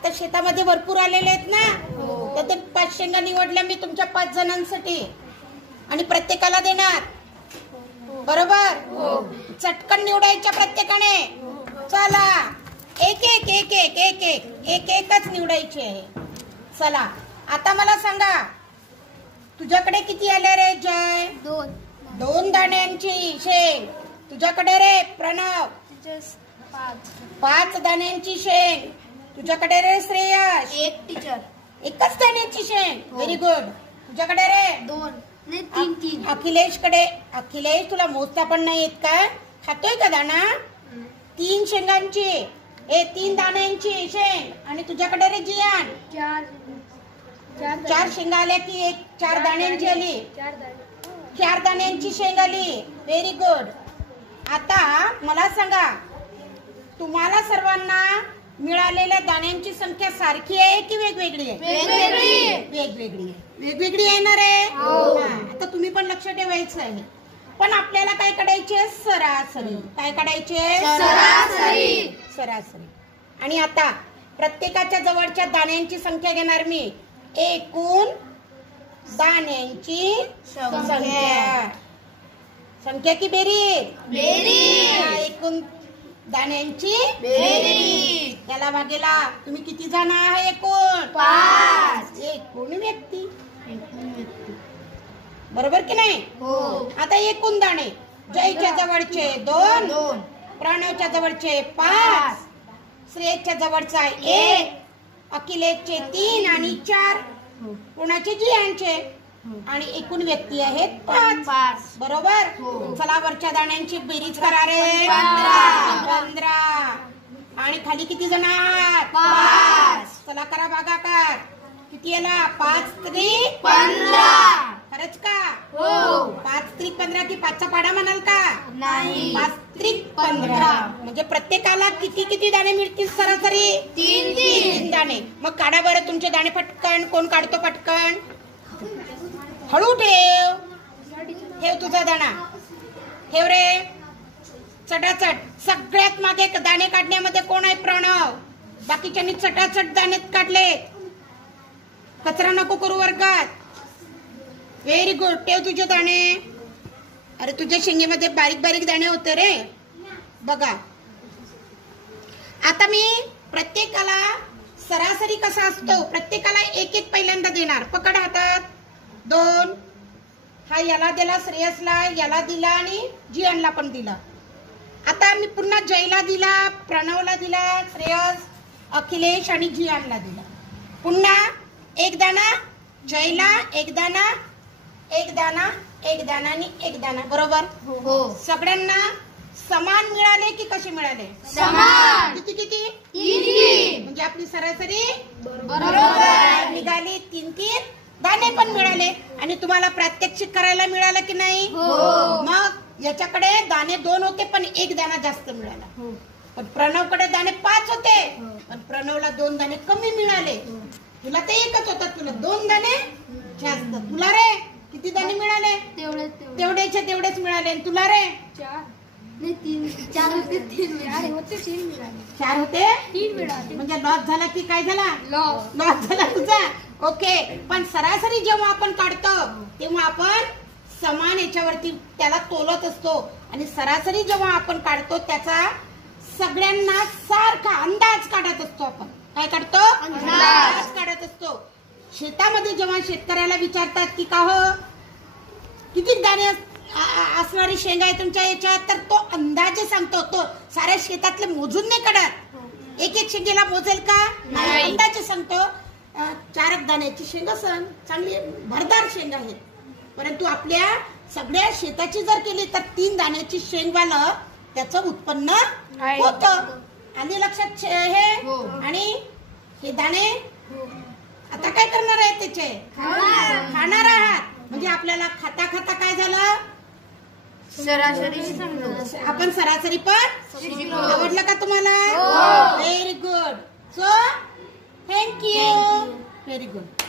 आता शेतामध्ये भरपूर आलेले आहेत ना, तर ते 5 शेंगा निवडल्या मी तुमच्या 5 जणांसाठी आणि प्रत्येकाला देणार, बरोबर? चटकन निवडायच्या प्रत्येकाने. चला एक एक एक एक एक एक एक एकच निवडायची आहे. चला आता मला सांगा, तुझ्याकडे किती आले रे जय? 2 दाण्यांची शेंग. तुझ्याकडे रे प्रणव? 5 दाण्यांची शेंग. तुझ्याकडे रे श्रेयस? 1 टीचर. 1च दाण्याची शेंग. Very good. तुझ्याकडे रे? 2 नाही 3. अखिलेश कडे? अखिलेश तुला मोजता पण नाही येत का? खातोय का दाणा? 3 शेंगांची 3 दाण्यांची शेंग. आणि तुझ्याकडे रे जियान? 4 शेंगा आल्या की 4 दाण्यांची आली. 4 दाण्यांची शेंग आली. Very good. आता मला सांगा, तुम्हाला सर्वांना मिळालेल्या दाण्यांची संख्या सारखी आहे की वेगवेगळी आहे? वेगवेगळी आहे. वेगवेगळी आहे ना रे? आता तुम्ही पण लक्ष ठेवायचं आहे. पण आपल्याला काय काढायचे? सरासरी. काय काढायचे? सरासरी. आणि आता प्रत्येकाच्या जवळच्या दाण्यांची संख्या घेणार मी. एकूण दाण्यांची संख्या की बेरीज? एकूण दाण्यांची बेरीज. याला भागेला. तुम्ही किती जण आहे एकूण? 5. एकूण व्यक्ती. बरोबर की नाही? आता एकूण दाणे जयच्या जवळचे 2, प्रणवच्या जवळचे 5, श्रेयसच्या जवळचा 1, अखिलेशचे 3 आणि 4, कोणाचे जियांचे. आणि एकूण व्यक्ती आहेत 5. बरोबर? चला वरच्या दाण्यांची बेरीज करा रे. 15. आणि खाली किती जण आहात? 5. चला करा भागाकार. किती आला? 5 त्रिक 15. खरंच का? 5 त्रिक 15 की 5चा पाडा म्हणाल का? नाही. 5 त्रिक 15. म्हणजे प्रत्येकाला किती किती दाणे मिळतील सरासरी? 3 दाणे. मग काढा बरं तुमचे दाणे पटकन. कोण काढतो पटकन? हळू ठेव. ठेव तुझा दाणा. ठेव रे. चटाचट. सगळ्यात मागे दाणे काढण्यामध्ये कोण आहे? प्रणव. बाकीच्यांनी चटाचट दाणे काढले. कचरा नको करू वर्गात. Very good. ठेव तुझे दाणे. अरे तुझ्या शेंगेमध्ये बारीक बारीक दाणे होते रे. बघा आता मी प्रत्येकाला सरासरी कसा असतो, प्रत्येकाला एक एक पहिल्यांदा देणार. पकड हातात. 2. हा याला दिला, श्रेयसला, याला दिला आणि जियानला पण दिला. आता मी पुन्हा जयला दिला, प्रणवला दिला, श्रेयस, अखिलेश आणि जियानला दिला. पुन्हा 1 दाणा जयला, 1 दाणा, 1 दाणा, 1 दाणा आणि 1 दाणा. बरोबर? सगळ्यांना समान मिळाले की कसे मिळाले? समान. किती किती? 3. म्हणजे आपली सरासरी बरोबर निघाली. 3 दाणे पण मिळाले. आणि तुम्हाला प्रात्यक्षिक करायला मिळालं की नाही? मग याच्याकडे दाणे 2 होते पण 1 दाणा जास्त मिळाला. पण प्रणवकडे दाणे 5 होते पण प्रणवला 2 दाणे कमी मिळाले. तुला ते एकच होता, तुला 2 दाणे जास्त. तुला रे किती दाणे मिळाले? तेवढेचे तेवढेच मिळाले. तुला रे? 4 नाही 3. 4 होते 3 मिळाले. 4 होते 3 मिळाले. म्हणजे लॉस झाला की काय झाला? लॉस झाला तुझा. ओके. पण सरासरी जेव्हा आपण काढतो तेव्हा आपण समान याच्यावरती त्याला तोलत असतो. आणि सरासरी जेव्हा आपण काढतो त्याचा सगळ्यांना सारखा अंदाज काढत असतो. आपण काय काढतो? अंदाज काढत असतो. शेतामध्ये जेव्हा शेतकऱ्याला विचारतात की का हो किती दाणे असणारी शेंगा आहे तुमच्या याच्यात, तर तो अंदाजे सांगतो. तो साऱ्या शेतातले मोजून नाही काढत. एक एक शेंगेला मोजेल का? नाही. अंदाजे सांगतो. 4 दाण्याची शेंग असन, चांगली भरदार शेंग आहे. परंतु आपल्या सगळ्या शेताची जर केली तर 3 दाण्याची शेंगवालं त्याचं उत्पन्न होत. आली लक्षात हे? आणि हे दाणे आता काय करणार आहे? त्याचे खाणार आहात. म्हणजे आपल्याला खाता खाता काय झालं? सरासरी आपण सरासरी पण आवडलं का तुम्हाला? Very good. So thank you. Very good.